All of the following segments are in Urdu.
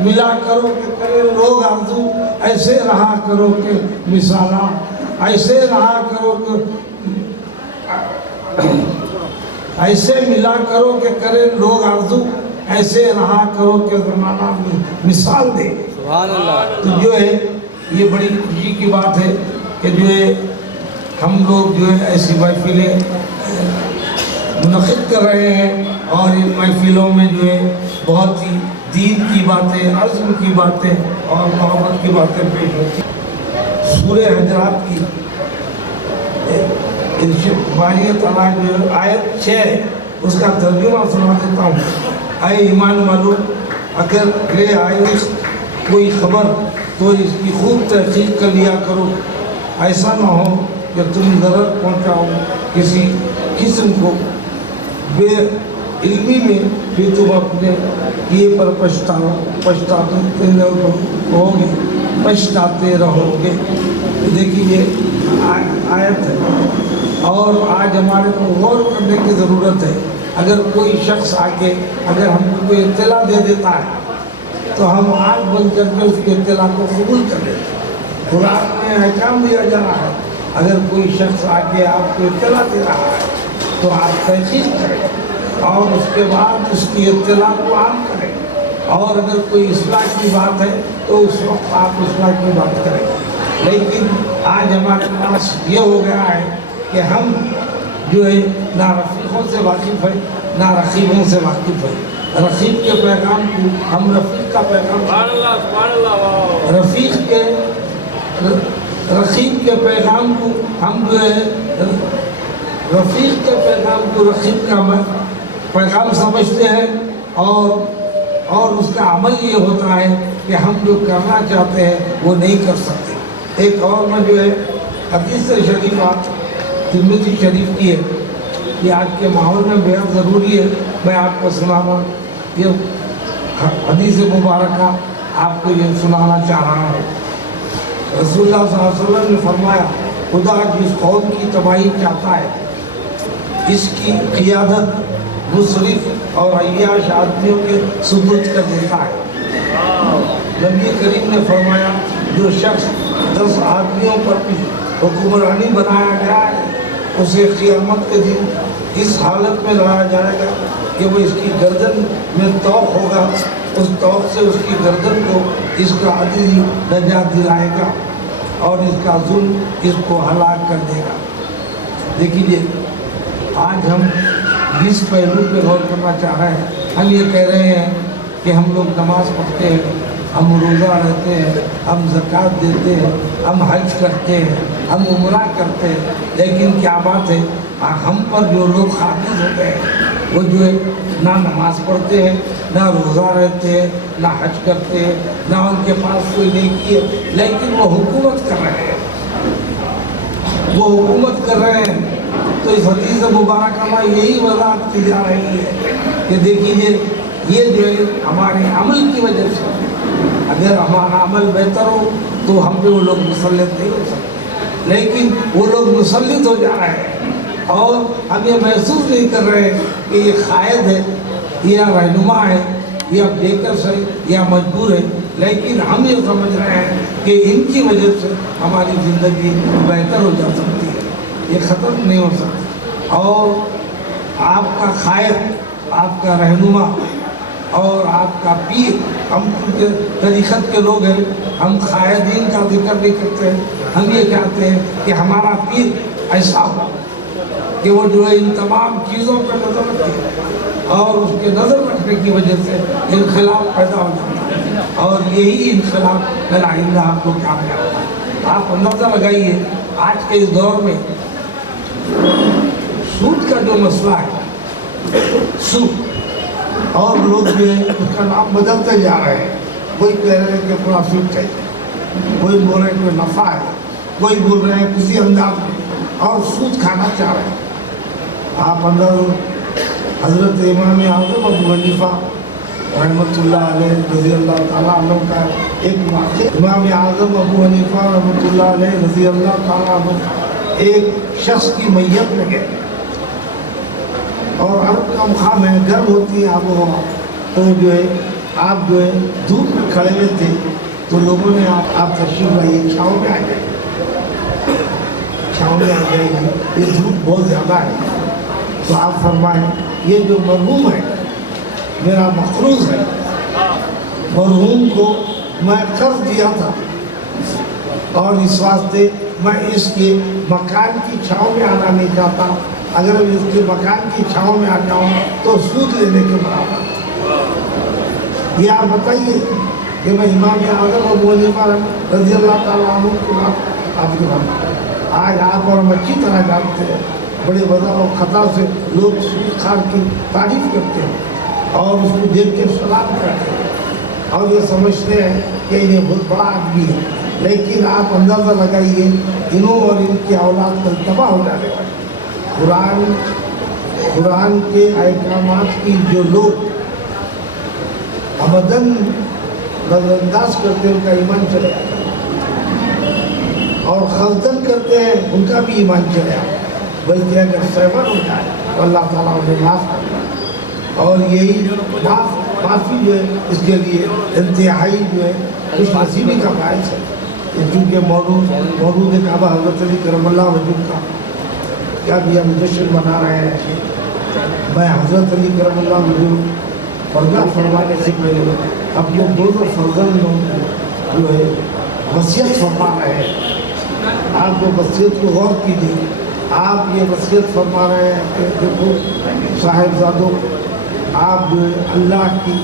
ملا کرو کہ کرے لوگ آرزو، ایسے رہا کرو کہ مثالہ، ایسے رہا کرو کہ ایسے ملا کرو کہ کرے لوگ آرزو، ایسے رہا کرو کہ زمانہ مثال دے۔ سبحان اللہ۔ تو جو ہے یہ بڑی خوشی کی بات ہے کہ جو ہے ہم لوگ جو ہے ایسی محفلیں منعقد کر رہے ہیں، اور ان محفلوں میں جو ہے بہت ہی دین کی باتیں، عزم کی باتیں اور محبت کی باتیں پیش ہوتی ہیں۔ سورہ حجرات کی باری تعالیٰ جو آیت 6 اس کا ترجمہ سنا دیتا ہوں۔ اے ایمان والو، اگر لے آئے کوئی خبر تو اس کی خوب تحقیق کر لیا کرو، ایسا نہ ہو کہ تم ضرر پہنچاؤ کسی قسم کو بے علمی میں، پھر تم اپنے کیے پر پچھتاتے رہو گے۔ دیکھیے یہ آیت ہے، اور آج ہمارے کو غور کرنے کی ضرورت ہے۔ اگر کوئی شخص آ کے اگر ہم کو کوئی اطلاع دے دیتا ہے تو ہم آنکھ بند کر کے اس کی اطلاع کو قبول کر لیتے ہیں۔ قرآن میں احکام دیا جا رہا ہے، اگر کوئی شخص آ کے آپ کو اطلاع دے رہا ہے تو آپ تحقیق کریں اور اس کے بعد اس کی اطلاع کو عام کریں، اور اگر کوئی اصلاح کی بات ہے تو اس وقت آپ اصلاح کی بات کریں۔ لیکن آج ہمارے پاس یہ ہو گیا ہے کہ ہم جو ہے نہ رفیقوں سے واقف ہے نہ رقیبوں سے واقف ہے۔ رقیب کے پیغام کو ہم رفیق کا پیغام، رقیب کے پیغام کو ہم جو ہے رفیق کے پیغام کو رقیب کا پیغام سمجھتے ہیں، اور اس کا عمل یہ ہوتا ہے کہ ہم جو کرنا چاہتے ہیں وہ نہیں کر سکتے۔ ایک اور میں جو ہے حدیث شریفہ ترمذی شریف کی ہے، یہ آج کے ماحول میں بہت ضروری ہے، میں آپ کو سنانا، یہ حدیث مبارکہ آپ کو یہ سنانا چاہ رہا ہوں۔ رسول اللہ صلی اللہ علیہ وسلم نے فرمایا، خدا جس قوم کی تباہی چاہتا ہے اس کی قیادت مصرف اور عیاش آدمیوں کے سپرد کر دیتا ہے۔ نبی کریم نے فرمایا، جو شخص 10 آدمیوں پر حکمرانی بنایا گیا ہے اسے قیامت کے دن اس حالت میں لایا جائے گا کہ وہ اس کی گردن میں توق ہوگا، اس توق سے اس کی گردن کو اس کا عدل نجات دلائے گا اور اس کا ظلم اس کو ہلاک کر دے گا۔ دیکھیے آج ہم جس پہلو پہ غور کرنا چاہ رہے ہیں، ہم یہ کہہ رہے ہیں کہ ہم لوگ نماز پڑھتے ہیں، ہم روزہ رہتے ہیں، ہم زکوٰۃ دیتے ہیں، ہم حج کرتے ہیں، ہم عمرہ کرتے ہیں، لیکن کیا بات ہے ہم پر جو لوگ قابض ہوتے ہیں وہ جو ہے نہ نماز پڑھتے ہیں، نہ روزہ رہتے ہیں، نہ حج کرتے ہیں، نہ ان کے پاس کوئی نیکی ہے، لیکن وہ حکومت کر رہے ہیں، تو اس حدیث مبارکہ میں یہی وضاحت کی جا رہی ہے کہ دیکھیے یہ جو ہے ہمارے عمل کی وجہ سے، اگر ہمارا عمل بہتر ہو تو ہم پہ وہ لوگ مسلط نہیں ہو سکتے، لیکن وہ لوگ مسلط ہو جا رہے ہیں اور ہم یہ محسوس نہیں کر رہے کہ یہ قائد ہے یا رہنما ہے یا بےکس ہے یا مجبور ہے، لیکن ہم یہ سمجھ رہے ہیں کہ ان کی وجہ سے ہماری زندگی بہتر ہو جا سکتی ہے، یہ ختم نہیں ہو سکتی۔ اور آپ کا قائد، آپ کا رہنما اور آپ کا پیر، ہم طریقت کے لوگ ہیں، ہم قائدین کا ذکر نہیں کرتے ہیں، ہم یہ چاہتے ہیں کہ ہمارا پیر ایسا ہو کہ وہ جو ہے ان تمام چیزوں پر نظر رکھے، اور اس کے نظر رکھنے کی وجہ سے انقلاب پیدا ہو جاتا ہے، اور یہی انقلاب آئندہ آپ کو کامیاب ہوتا ہے۔ آپ اندازہ لگائیے آج کے اس دور میں سود کا جو مسئلہ ہے، سود، اور لوگ جو ہے اس کا نام بدلتے جا رہے ہیں، کوئی کہہ رہے ہیں کہ پروفٹ ہے، کوئی بول رہے ہیں کہ نفع ہے، کوئی بول رہے ہیں کسی انداز میں، اور سود کھانا چاہ رہے ہیں۔ آپ اندر حضرت امام اعظم ابو حنیفہ رحمۃ اللہ علیہ رضی اللہ تعالیٰ عنہ کا ایک واقعہ، امام اعظم ابو حنیفہ رحمۃ اللہ علیہ رضی اللہ تعالیٰ عنہ ایک شخص کی میت میں گئے، اور عرب کا مقام ہے، گرم ہوتی ہے آب و ہوا، تو جو ہے آپ جو ہے دھوپ میں کھڑے ہوئے تھے تو لوگوں نے آپ تشریف لائیے، چھاؤں میں آ جائیں، چھاؤں میں آ جائیے، یہ دھوپ بہت زیادہ ہے۔ تو آپ فرمائیں یہ جو مرحوم ہے میرا مقروض ہے، مرحوم کو میں قرض دیا تھا اور اس واسطے میں اس کے مکان کی چھاؤں میں آنا نہیں چاہتا، اگر میں اس کے مکان کی چھاؤں میں آ جاؤں تو سود لینے کے برابر۔ یہ آپ بتائیے کہ میں امام اعظم ابو حنیفہ رضی اللہ تعالیٰ عنہ کی بات آپ کے بات، آج آپ اور ہم اچھی طرح جانتے ہیں بڑے وضع و خطا سے لوگ سود خار کی تعریف کرتے ہیں اور اس کو دیکھ کے سلام کرتے ہیں اور یہ سمجھتے ہیں کہ یہ بہت بڑا آدمی ہے، لیکن آپ اندازہ لگائیے انہوں اور ان کی اولاد پر تباہ ہو جانے والے۔ قرآن کے احکامات کی جو لوگ ابداً نظر انداز کرتے ہیں ان کا ایمان چلے آتا، اور خلطن کرتے ہیں ان کا بھی ایمان چلے آتا، بلکہ اگر سیور ہو جائے تو اللہ تعالیٰ انہیں معاف کرتا، اور یہی معافی جو ہے اس کے لیے انتہائی جو ہے خوش نصیبی کا باعث ہے۔ چونکہ مولود کعبہ حضرت علی کرم اللہ وجہ کا کیا بھی ہم جشن منا رہے ہیں، میں حضرت علی کرم اللہ وجہ پردہ فرمانے سے پہلے اپنے دونوں فرزندوں کو جو ہے وصیت فرما رہے ہیں۔ آپ جو وصیت کو غور کیجیے، آپ یہ وصیت فرما رہے ہیں کہ دیکھو صاحبزادوں، آپ جو ہے اللہ کی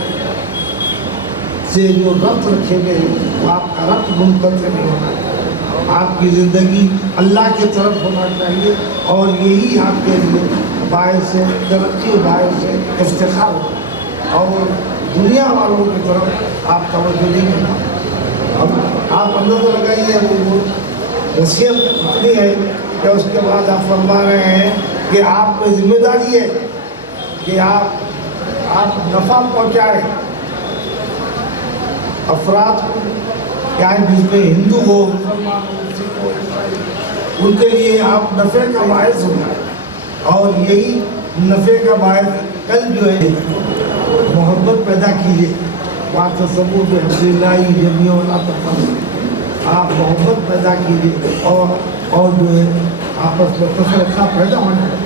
سے جو ربط رکھے گئے ہیں وہ آپ کا ربط منقطع نہیں ہونا چاہیے، آپ کی زندگی اللہ کی طرف ہونا چاہیے، اور یہی آپ کے لیے باعث ترقی، باعث افتخار ہو، اور دنیا والوں کی طرف آپ توجہ نہیں کرنا۔ اب آپ اندازہ لگائیے وہ وصیت اتنی ہے کہ اس کے بعد آپ فرما رہے ہیں کہ آپ کو ذمہ داری ہے کہ آپ نفع پہنچائیں افراد کو، چاہے جس میں ہندو ہو، ان کے لیے آپ نفع کا باعث ہونا، اور یہی نفع کا باعث کل جو ہے محبت پیدا کیجیے، بات تصور جو حمدللہ جمیع اللہ تفضل، آپ محبت پیدا کیجیے اور جو ہے آپس میں تفرقہ پیدا ہونا ہے۔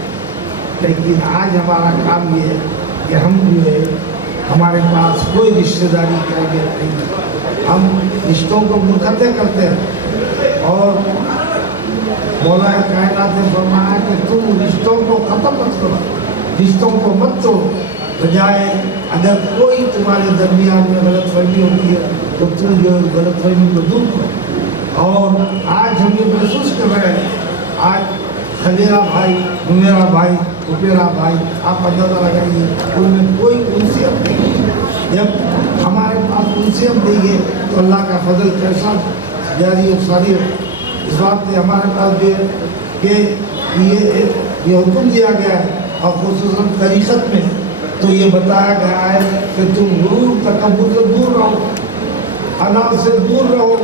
لیکن آج ہمارا کام یہ ہے کہ ہم جو ہے ہمارے پاس کوئی رشتہ داری کے آگے نہیں، ہم رشتوں کو منقطع کرتے ہیں، اور مولا کائنات نے فرمایا کہ تم رشتوں کو ختم مت کرو، رشتوں کو مت توڑو، بجائے اگر کوئی تمہارے درمیان میں غلط فہمی ہوتی ہے تو تم جو غلط فہمی کو دور کرو۔ اور آج ہم یہ محسوس کر رہے ہیں، آج خلیرہ بھائی، نمیرہ بھائی، اپیرا بھائی، آپ اندازہ لگائیے ان میں کوئی انسیت نہیں، جب ہمارے پاس انسیت نہیں ہے تو اللہ کا فضل کیسا جاری و ساری ہے۔ اس بات سے ہمارے پاس جو ہے کہ یہ حکم دیا گیا ہے، اور خصوصاً طریقت میں تو یہ بتایا گیا ہے کہ تم غرور تکبر سے دور رہو، انا سے دور رہو،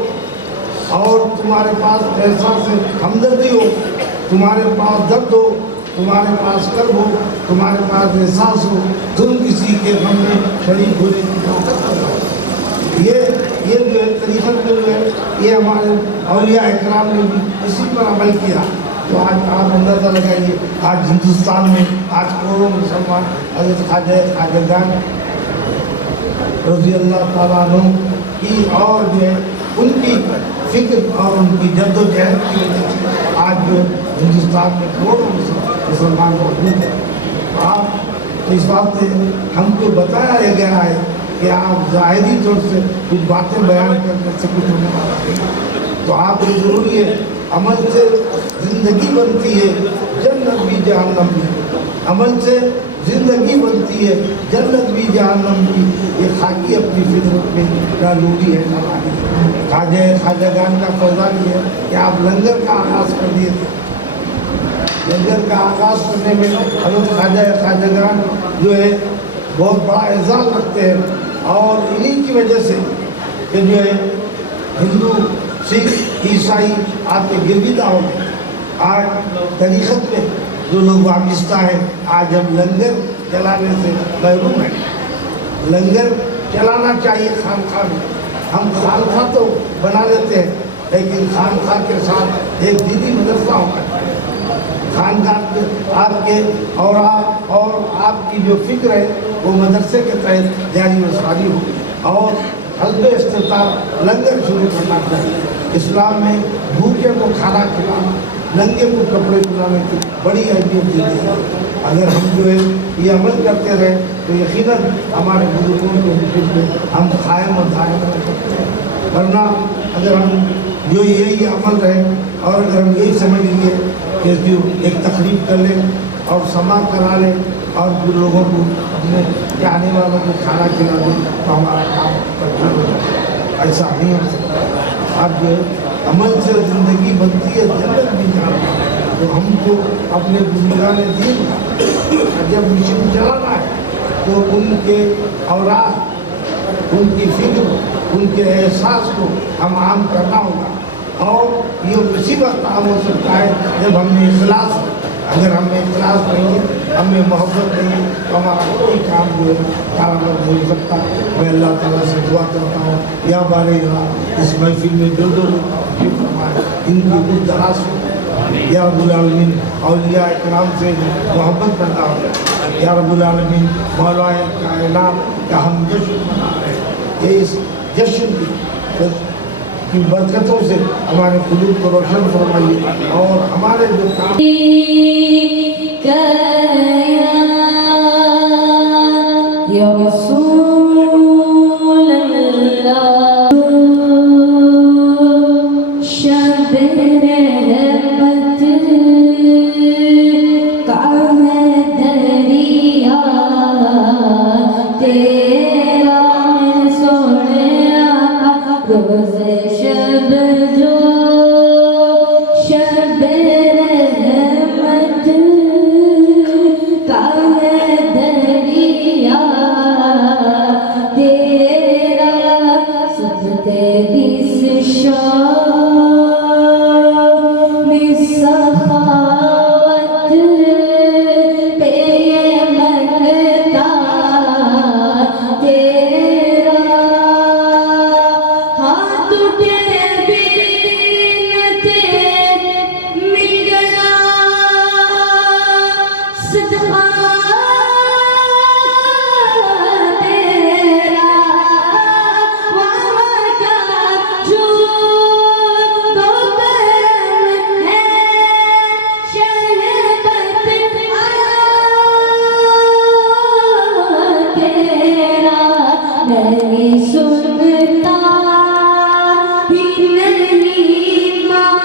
اور تمہارے پاس احساس ہمدردی ہو، تمہارے پاس درد ہو، تمہارے پاس کرب ہو، تمہارے پاس احساس ہو، تم کسی کے غم میں شریک ہونے کی طاقت کرو۔ یہ جو ہے طریقت میں جو ہے یہ ہمارے اولیاء اکرام نے بھی اسی پر عمل کیا۔ تو آج آپ اندازہ لگائیے، آج ہندوستان میں آج کروڑوں مسلمان حضرت خواجہ جان رضی اللہ تعالیٰ عنہ کی اور جو ہے ان کی فکر اور ان کی جد و جہد کی وجہ سے آج جو ہندوستان میں کروڑوں مسلمان موجود ہیں۔ آپ اس بات سے ہم کو بتایا گیا ہے کہ آپ ظاہری طور سے کچھ باتیں بیان کرنے سے کچھ ہونے والا نہیں، تو آپ کو ضروری ہے عمل سے زندگی بنتی ہے، جنت بھی جہنم بھی، عمل سے زندگی بنتی ہے، جنت بھی جہنم بھی، یہ خاکی اپنی فطرت میں ڈالوری ہے نمانی۔ خواجہ جان کا فضل یہ ہے کہ آپ لنگر کا آغاز کر دیے تھے، لنگر کا آغاز کرنے میں حضرت خواجہ جان جو ہے بہت بڑا اعزاز رکھتے ہیں، اور انہی کی وجہ سے کہ جو ہے ہندو، سکھ، عیسائی آپ کے گرویدہ ہو گئے۔ آج طریقت میں جو لوگ وابستہ ہیں آج ہم لنگر چلانے سے محروم ہیں۔ لنگر چلانا چاہیے خانقاہ میں. ہم خانقاہ تو بنا لیتے ہیں لیکن خانقاہ کے ساتھ ایک دینی مدرسہ ہونا چاہیے. خانقاہ میں آپ کے اور آپ کی جو فکر ہے وہ مدرسے کے تحت جاری و ساری ہو اور حلقے افتتاح لنگر شروع کرنا چاہیے. اسلام میں بھوکے کو کھانا کھلانا, ننگے کو کپڑے پہنانے کی بڑی اہمیت دی گئی ہے. اگر ہم جو ہے یہ عمل کرتے رہے تو یقیناً ہمارے بزرگوں کے وجود میں ہم قائم اور دائم رہ سکتے ہیں. ورنہ اگر ہم جو یہی عمل رہے اور اگر ہم یہی سمجھ لیے کہ جو ایک تقریب کر لیں اور سما کرا لیں اور جو لوگوں کو اپنے آنے والوں کو کھانا کھلا دیں تو ہمارا کام کنٹرول ہو جاتا ہے. ایسا نہیں ہو سکتا. اب جو ہے عمل سے زندگی بنتی ہے, جنت بھی جانا ہے. تو ہم کو اپنے بزرگان دین کا جب مشن چلانا ہے تو ان کے اوراق, ان کی فکر, ان کے احساس کو ہم عام کرنا ہوگا. اور یہ اسی وقت عام ہو سکتا ہے جب ہم میں اخلاص ہو. اگر ہم میں اخلاص نہیں ہے, ہم میں محبت نہیں ہے, تو ہمارا کوئی کام جو ہے کامیاب نہیں ہو سکتا. میں اللہ تعالیٰ سے دعا کرتا ہوں یا بارے اس محفل میں جو ان کی کچھ دراز ہو یا رب العالمین اولیاء اکرام سے محبت پیدا ہو جائے. یا رب العالمین مولا کائنات کا ہم جشن منا رہے ہیں. یہ اس جشن کی برکتوں سے ہمارے قلوب کو روشن فرمائیے اور ہمارے جو کام یا رسول اللہ شب رحمت کا ہے دریا تیرا سونے روز شب جو شب رحمت کا ہے دریا تیرا سب تیری شام سخاوت پہ یہ منتا تیرا ہاتھ اٹھے بینت مل گیا صدقہ تیرا وہاں کا جو تو کرم ہے شہبت تیرا نہیں سنتا ہی نہیں ماں